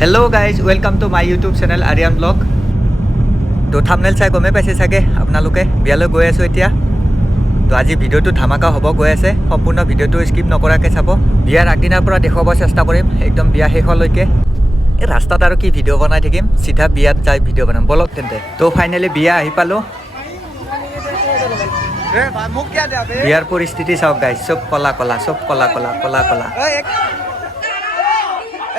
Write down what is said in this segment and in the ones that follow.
Hello' guys, welcome to my YouTube channel Aryan blog. তো thumbnail চাই গমেই পাইছে চাগে আপোনালোকে। বিয়ালৈ গৈ আছোঁ এতিয়া। তো আজি ভিডিঅ'টো ধামাকা হ'ব গৈ আছে। সম্পূৰ্ণ ভিডিঅ'টো স্কিপ নকৰাকৈ চাব। বিয়াৰ আগদিনাৰ পৰা দেখুৱাব চেষ্টা কৰিম একদম বিয়া শেষলৈকে। এই ৰাস্তাত আৰু কি ভিডিঅ' বনাই থাকিম, চিধা বিয়াত যাই ভিডিঅ' বনাম বলক তেন্তে। তো ফাইনেলি বিয়া আহি পালোঁ। বিয়াৰ পৰিস্থিতি চাওক গাইজ, চব কলা কলা, চব কলা কলা কলা কলা।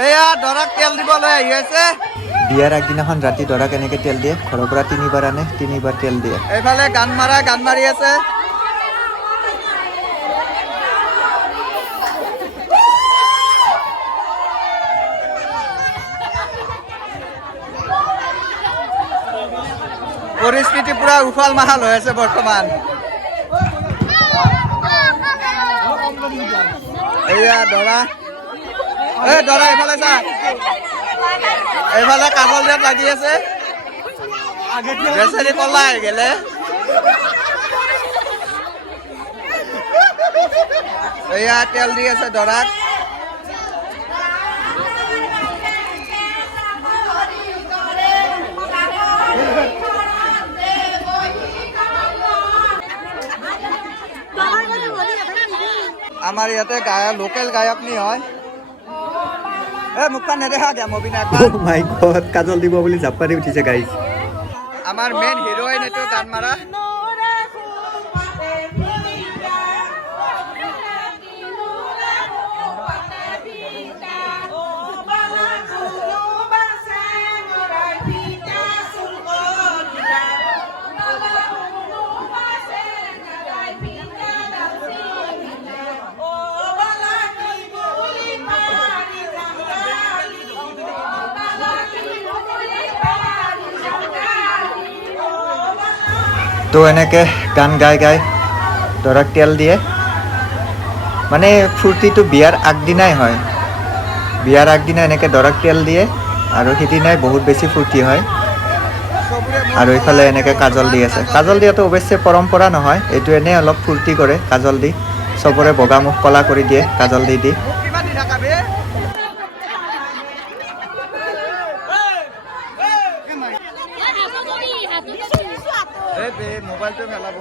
এয়া দৰাক তেল দিবলৈ আহি আছে। বিয়াৰ আগদিনাখন ৰাতি দৰাক এনেকৈ তেল দিয়ে, ঘৰৰ পৰা 3বাৰ আনে, 3বাৰ তেল দিয়ে। এইফালে গান মাৰি আছে। পৰিস্থিতি পুৰা উফাল মাহাল হৈ আছে বৰ্তমান। এয়া দৰা, দৰা এইফালে চা, এইফালে কাজল দিয়াত লাগি আছে। বেচেৰি কলা আহি গেলে। এয়া তেল দি আছে দৰাক। আমাৰ ইয়াতে লোকেল গায়ক নি হয়। মুখখন নেদেখা দিয়া মবিনা। মাই গড, কাজল দিব বুলি জাপ পাৰি উঠিছে গাইজ। আমাৰ মেইন হিৰোইন এইটো গান মাৰা। তো এনেকৈ গান গাই গাই দৰাক তেল দিয়ে। মানে ফূৰ্তিটো বিয়াৰ আগদিনাই হয়। বিয়াৰ আগদিনা এনেকৈ দৰাক তেল দিয়ে আৰু সেইদিনাই বহুত বেছি ফূৰ্তি হয়। আৰু এইফালে এনেকৈ কাজল দি আছে। কাজল দিয়াটো অৱশ্যে পৰম্পৰা নহয়, এইটো এনেই অলপ ফূৰ্তি কৰে কাজল দি। চবৰে বগা মুখ কলা কৰি দিয়ে কাজল দি দি। মোবাইলটো মেলাব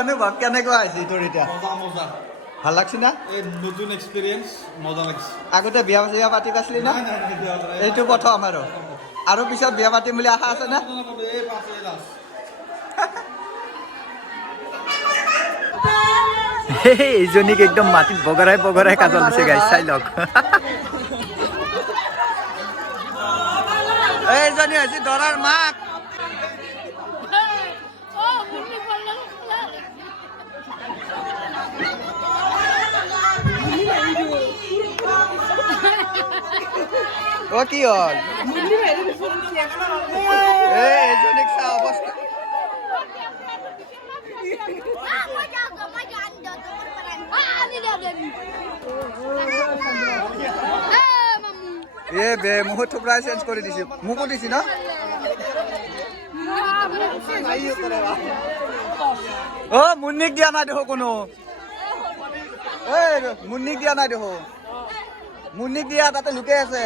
অনুভৱ কেনেকুৱা হৈছে তোৰ এতিয়া? ভাল লাগছে না? নতুন এক্সপিৰিয়েঞ্চ মজা লাগছে। আগতে বিয়া চিয়া পাতি পাইছিলি না? এইটো প্ৰথম আৰু পিছত বিয়া পাতিম বুলি আশা আছে না? এইজনীক একদম মাটিত বগৰাই বগৰাই কাজল দিছে গাইজ, চাই লওক। এইজনী হৈছে দৰাৰ মাক। কি হল? এইজনীক চা অৱস্থা। মুখত থুপৰাই চেঞ্জ কৰি দিছে। মোকো দিছি ন? মুন্নিক দিয়া নাই দেখো কোনো। মুন্নিক দিয়া নাই দেখো। মুন্নিক দিয়া তাতে লুকাই আছে।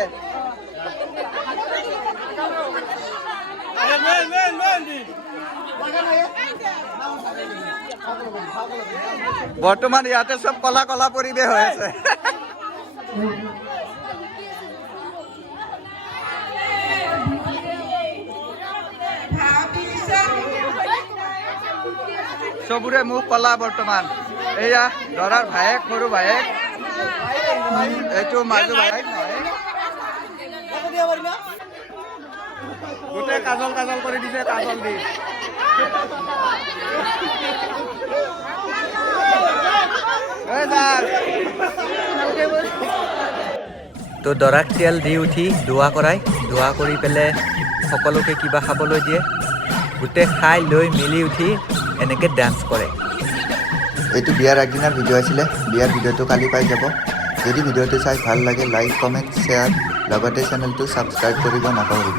বৰ্তমান ইয়াতে চব কলা কলা পৰিৱেশ হৈ আছে। চবৰে মুখ কলা বৰ্তমান। এয়া দৰাৰ ভায়েক, সৰু ভায়েক, এইটো মাজু ভায়েক নহয়। গোটেই কাজল কাজল কৰি দিছে, কাজল দি। তো দৰাক তেল দি উঠি দোৱা কৰাই, দোৱা কৰি পেলাই সকলোকে কিবা খাবলৈ দিয়ে। গোটেই খাই লৈ মিলি উঠি এনেকৈ ডান্স কৰে। এইটো বিয়াৰ আগদিনাৰ ভিডিঅ' আছিলে। বিয়াৰ ভিডিঅ'টো কালি পাই যাব। যদি ভিডিঅ'টো চাই ভাল লাগে লাইক, কমেণ্ট, শ্বেয়াৰ, লগতে চেনেলটো ছাবস্ক্ৰাইব কৰিব নাপাহৰিব।